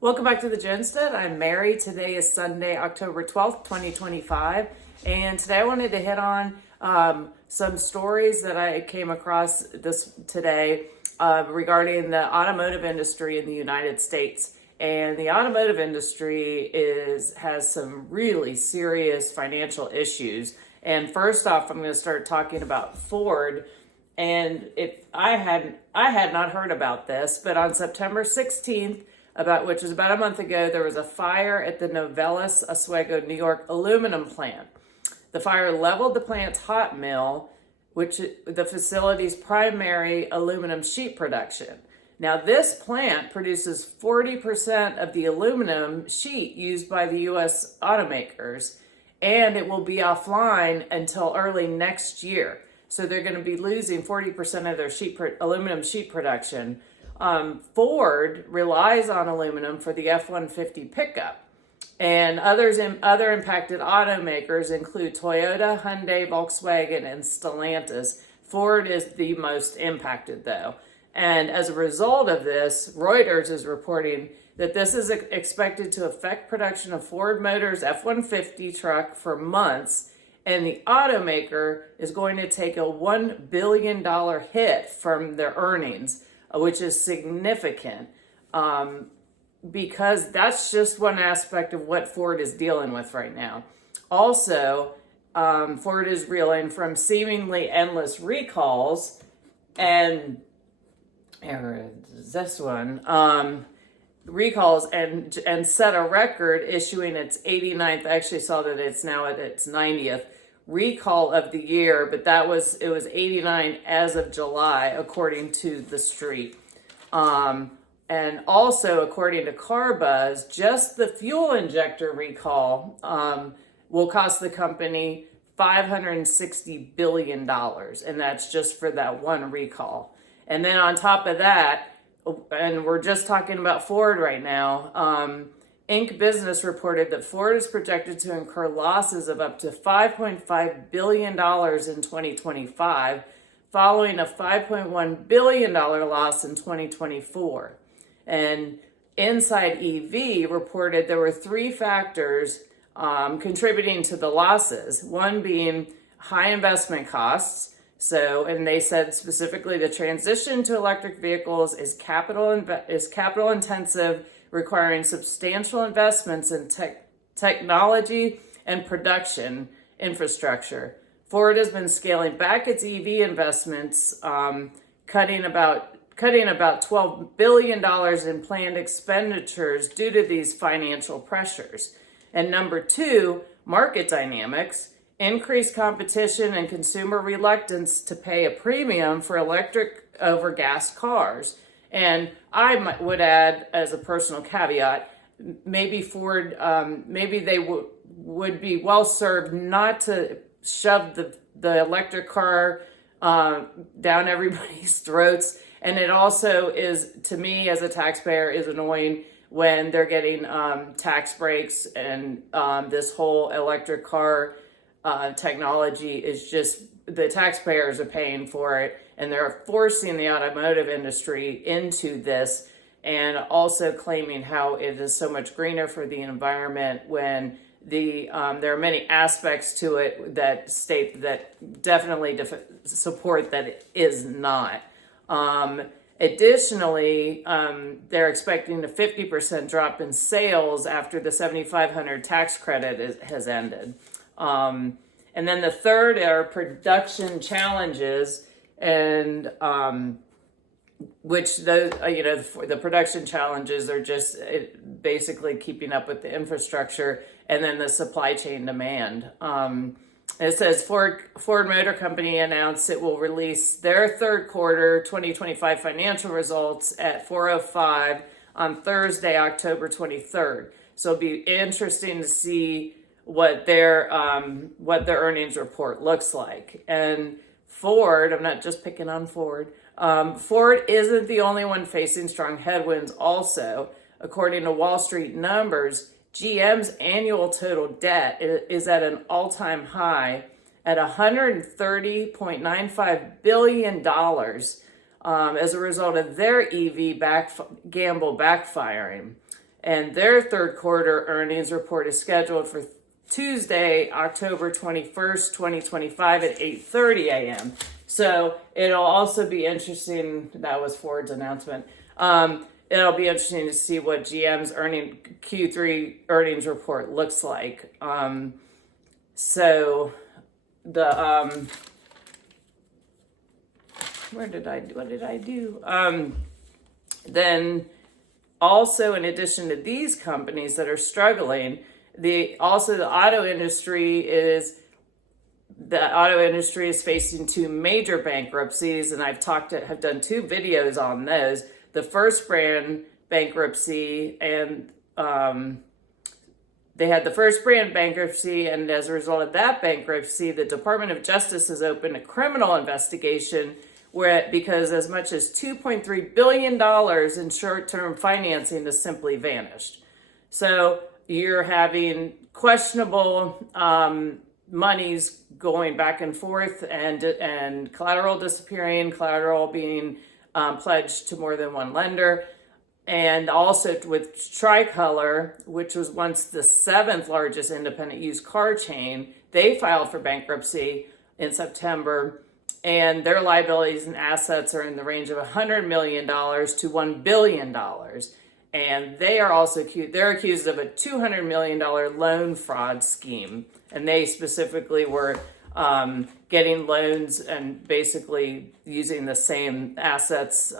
Welcome back to the Jonestead. I'm Mary. Today is Sunday, October 12th, 2025. And today I wanted to hit on some stories that I came across today regarding the automotive industry in the United States. And the automotive industry has some really serious financial issues. And first off, I'm going to start talking about Ford. And if I had not heard about this, but on September 16th, which was about a month ago, there was a fire at the Novelis, Oswego, New York aluminum plant. The fire leveled the plant's hot mill, which the facility's primary aluminum sheet production. Now, this plant produces 40% of the aluminum sheet used by the U.S. automakers, and it will be offline until early next year. So they're going to be losing 40% of their aluminum sheet production. Ford relies on aluminum for the F-150 pickup, and other impacted automakers include Toyota, Hyundai, Volkswagen, and Stellantis. Ford is the most impacted, though. And as a result of this, Reuters is reporting that this is expected to affect production of Ford Motors F-150 truck for months, and the automaker is going to take a $1 billion hit from their earnings, which is significant because that's just one aspect of what Ford is dealing with right now. Also, Ford is reeling from seemingly endless recalls, and this one, recalls and set a record issuing its 89th. I actually saw that it's now at its 90th recall of the year, but it was 89 as of July, according to The Street. And also, according to CarBuzz, just the fuel injector recall will cost the company $560 billion, and that's just for that one recall. And then on top of that, and we're just talking about Ford right now, Inc. Business reported that Ford is projected to incur losses of up to $5.5 billion in 2025, following a $5.1 billion loss in 2024. And Inside EV reported there were three factors contributing to the losses, one being high investment costs. And they said specifically the transition to electric vehicles is capital intensive, requiring substantial investments in technology and production infrastructure. Ford has been scaling back its EV investments, cutting about $12 billion in planned expenditures due to these financial pressures. And number two, market dynamics. Increased competition and consumer reluctance to pay a premium for electric over gas cars. And I would add, as a personal caveat, maybe Ford, maybe they would be well served not to shove the electric car down everybody's throats. And it also is, to me as a taxpayer, is annoying when they're getting tax breaks, and this whole electric car technology is just, the taxpayers are paying for it, and they're forcing the automotive industry into this, and also claiming how it is so much greener for the environment when there are many aspects to it that state that definitely support that it is not. Additionally, they're expecting a 50% drop in sales after the $7,500 tax credit has ended. And then the third are production challenges, and which the production challenges are just basically keeping up with the infrastructure, and then the supply chain demand. It says Ford Motor Company announced it will release their third quarter 2025 financial results at 4:05 on Thursday, October 23rd. So it'll be interesting to see what their earnings report looks like. And Ford, I'm not just picking on Ford. Ford isn't the only one facing strong headwinds. Also, according to Wall Street numbers, GM's annual total debt is at an all-time high at $130.95 billion as a result of their EV gamble backfiring. and their third quarter earnings report is scheduled for Tuesday, October 21st, 2025 at 8:30 a.m. So it'll also be interesting. That was Ford's announcement. It'll be interesting to see what GM's Q3 earnings report looks like. So the what did I do? Then also, in addition to these companies that are struggling, the auto industry is facing two major bankruptcies, and have done two videos on those. The First Brand bankruptcy, and they had the First Brand bankruptcy, and as a result of that bankruptcy, the Department of Justice has opened a criminal investigation because as much as $2.3 billion in short-term financing has simply vanished. So you're having questionable monies going back and forth, and collateral disappearing, collateral being pledged to more than one lender. And also with Tricolor, which was once the 7th largest independent used car chain, they filed for bankruptcy in September, and their liabilities and assets are in the range of $100 million to $1 billion. And they're accused of a $200 million loan fraud scheme. And they specifically were getting loans and basically using the same assets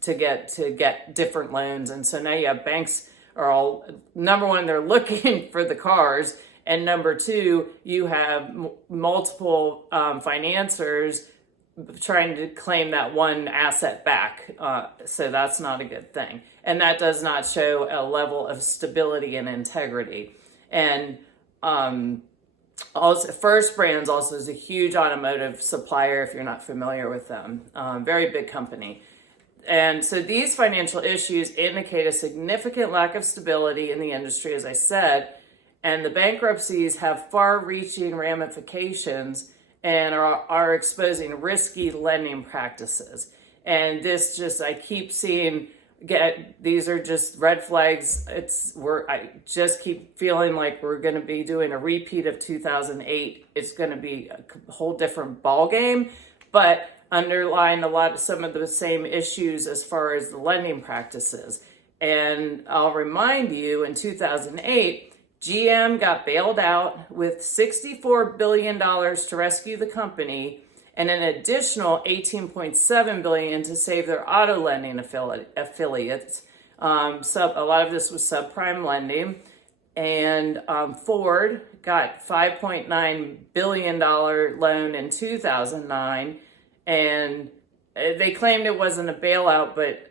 to get different loans. And so now you have banks are all, number one, they're looking for the cars. And number two, you have multiple financiers trying to claim that one asset back. So that's not a good thing. And that does not show a level of stability and integrity. And also, First Brands also is a huge automotive supplier, if you're not familiar with them. Very big company. And so these financial issues indicate a significant lack of stability in the industry, as I said, and the bankruptcies have far-reaching ramifications and are exposing risky lending practices. And this just, I keep seeing, these are just red flags. I just keep feeling like we're going to be doing a repeat of 2008. It's going to be a whole different ball game, but underlying some of the same issues as far as the lending practices. And I'll remind you, in 2008, GM got bailed out with $64 billion to rescue the company, and an additional $18.7 billion to save their auto lending affiliates. A lot of this was subprime lending, and Ford got $5.9 billion loan in 2009, and they claimed it wasn't a bailout, but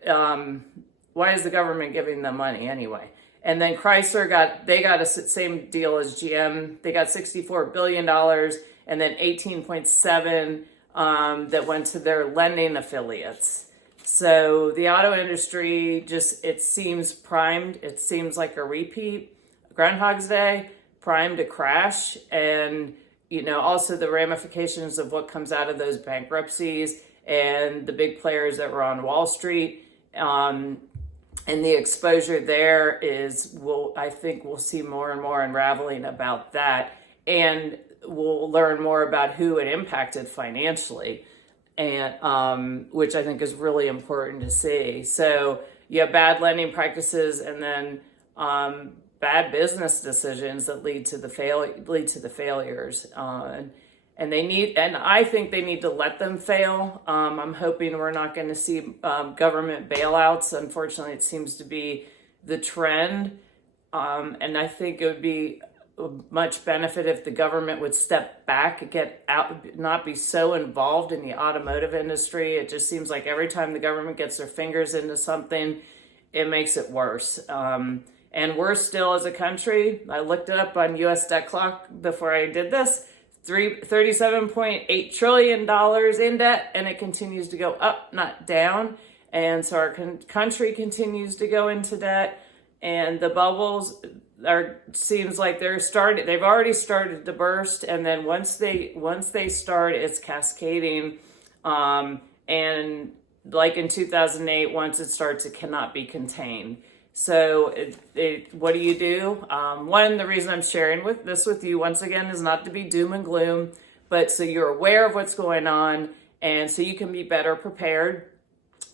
why is the government giving them money anyway? And then Chrysler got a same deal as GM. They got $64 billion, and then 18.7 that went to their lending affiliates. So the auto industry it seems primed. It seems like a repeat, Groundhog's Day, primed to crash. And, also the ramifications of what comes out of those bankruptcies and the big players that were on Wall Street. And the exposure there I think we'll see more and more unraveling about that. And we'll learn more about who it impacted financially, and which I think is really important to see. So you have bad lending practices, and then bad business decisions that lead to the failures. And I think they need to let them fail. I'm hoping we're not going to see government bailouts. Unfortunately, it seems to be the trend. And I think it would be much benefit if the government would step back, get out, not be so involved in the automotive industry. It just seems like every time the government gets their fingers into something, it makes it worse. And we're still, as a country, I looked it up on US Debt Clock before I did this, $37.8 trillion in debt, and it continues to go up, not down. And so our country continues to go into debt, and the bubbles seems like they've already started to burst, and then once they start, it's cascading. And like in 2008, once it starts, it cannot be contained. So what do you do? One, the reason I'm sharing this with you once again is not to be doom and gloom, but so you're aware of what's going on, and so you can be better prepared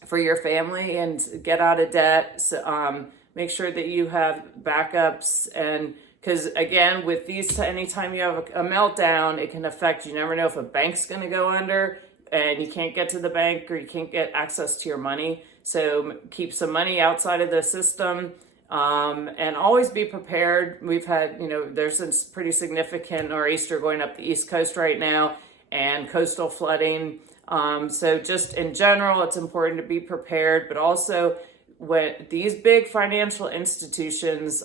for your family and get out of debt. So, make sure that you have backups, and because again, with these, anytime you have a meltdown, it can affect, you never know if a bank's going to go under and you can't get to the bank or you can't get access to your money. So keep some money outside of the system, and always be prepared. We've had, there's some pretty significant nor'easter going up the East Coast right now and coastal flooding. So just in general, it's important to be prepared, but also when these big financial institutions,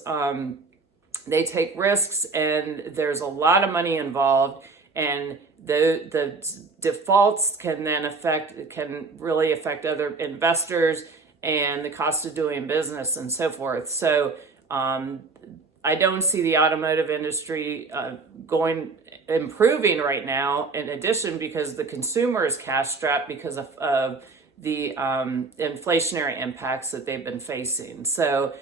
they take risks and there's a lot of money involved, and the defaults can really affect other investors and the cost of doing business and so forth. So I don't see the automotive industry improving right now, in addition, because the consumer is cash strapped because of the inflationary impacts that they've been facing. So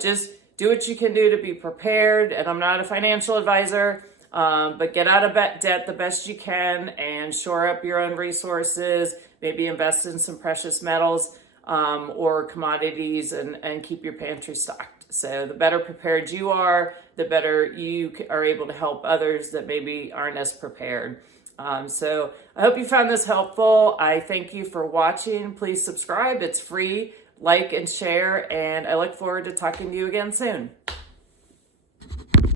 just do what you can do to be prepared. And I'm not a financial advisor, but get out of debt the best you can and shore up your own resources, maybe invest in some precious metals or commodities, and keep your pantry stocked. So the better prepared you are, the better you are able to help others that maybe aren't as prepared. So I hope you found this helpful. I thank you for watching. Please subscribe. It's free. Like and share. And I look forward to talking to you again soon.